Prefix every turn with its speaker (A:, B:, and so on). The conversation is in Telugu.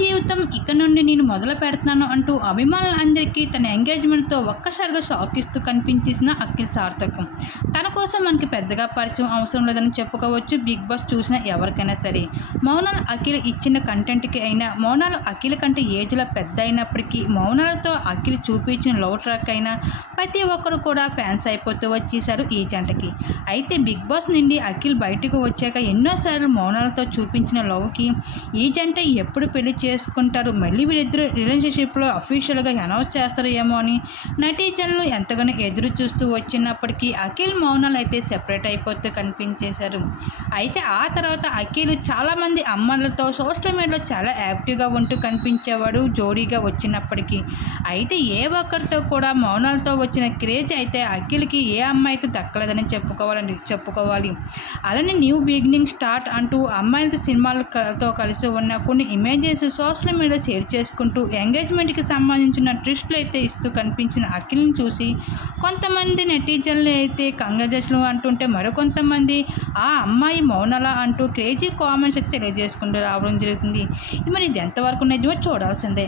A: జీవితం ఇక్కడ నుండి నేను మొదలు పెడుతున్నాను అంటూ అభిమానులందరికీ తన ఎంగేజ్మెంట్తో ఒక్కసారిగా షాక్ ఇస్తూ కనిపించేసిన అఖిల్ సార్థకం. తన కోసం మనకి పెద్దగా పరిచయం అవసరం లేదని చెప్పుకోవచ్చు. బిగ్ బాస్ చూసిన ఎవరికైనా సరే. మౌనాలు అఖిల్ ఇచ్చిన కంటెంట్కి అయినా మౌనాలు అఖిల్ కంటే ఏజ్లో పెద్ద అయినప్పటికీ మౌనాలతో అఖిల్ చూపించిన లవ్ ట్రాక్ అయినా ప్రతి ఒక్కరు కూడా ఫ్యాన్స్ అయిపోతూ వచ్చేసారు ఈ జంటకి. అయితే బిగ్ బాస్ నుండి అఖిల్ బయటకు వచ్చాక ఎన్నోసార్లు మౌనాలతో చూపించిన లవ్కి ఈ జంట ఎప్పుడు పెళ్ళి చేసుకుంటారు. మళ్ళీ వీళ్ళిద్దరు రిలేషన్షిప్లో అఫీషియల్గా అనౌన్స్ చేస్తారు ఏమో అని నటీజన్లు ఎంతగానో ఎదురు చూస్తూ వచ్చినప్పటికీ అఖిల్ మౌనాలు అయితే సెపరేట్ అయిపోతూ కనిపించేశారు. అయితే ఆ తర్వాత అఖిల్ చాలామంది అమ్మాయిలతో సోషల్ మీడియాలో చాలా యాక్టివ్గా ఉంటూ కనిపించేవాడు జోడీగా వచ్చినప్పటికీ. అయితే ఏ ఒక్కరితో కూడా మౌనాలతో వచ్చిన క్రేజ్ అయితే అఖిల్కి ఏ అమ్మాయితో దక్కలేదని చెప్పుకోవాలని చెప్పుకోవాలి. అలానే న్యూ బిగినింగ్ స్టార్ట్ అంటూ అమ్మాయిలతో సినిమాలతో కలిసి ఉన్న కొన్ని ఇమేజెస్ సోషల్ మీడియా షేర్ చేసుకుంటూ ఎంగేజ్మెంట్కి సంబంధించిన ట్విస్టులు అయితే ఇస్తూ కనిపించిన అఖిల్ని చూసి కొంతమంది నెటిజన్లు అయితే కంగ్రాజులేషన్ అంటుంటే మరికొంతమంది ఆ అమ్మాయి మౌనలా అంటూ క్రేజీ కామెంట్స్ అయితే తెలియజేసుకుంటూ రావడం జరుగుతుంది. ఇది మరి ఇది ఎంతవరకు నిజమో చూడాల్సిందే.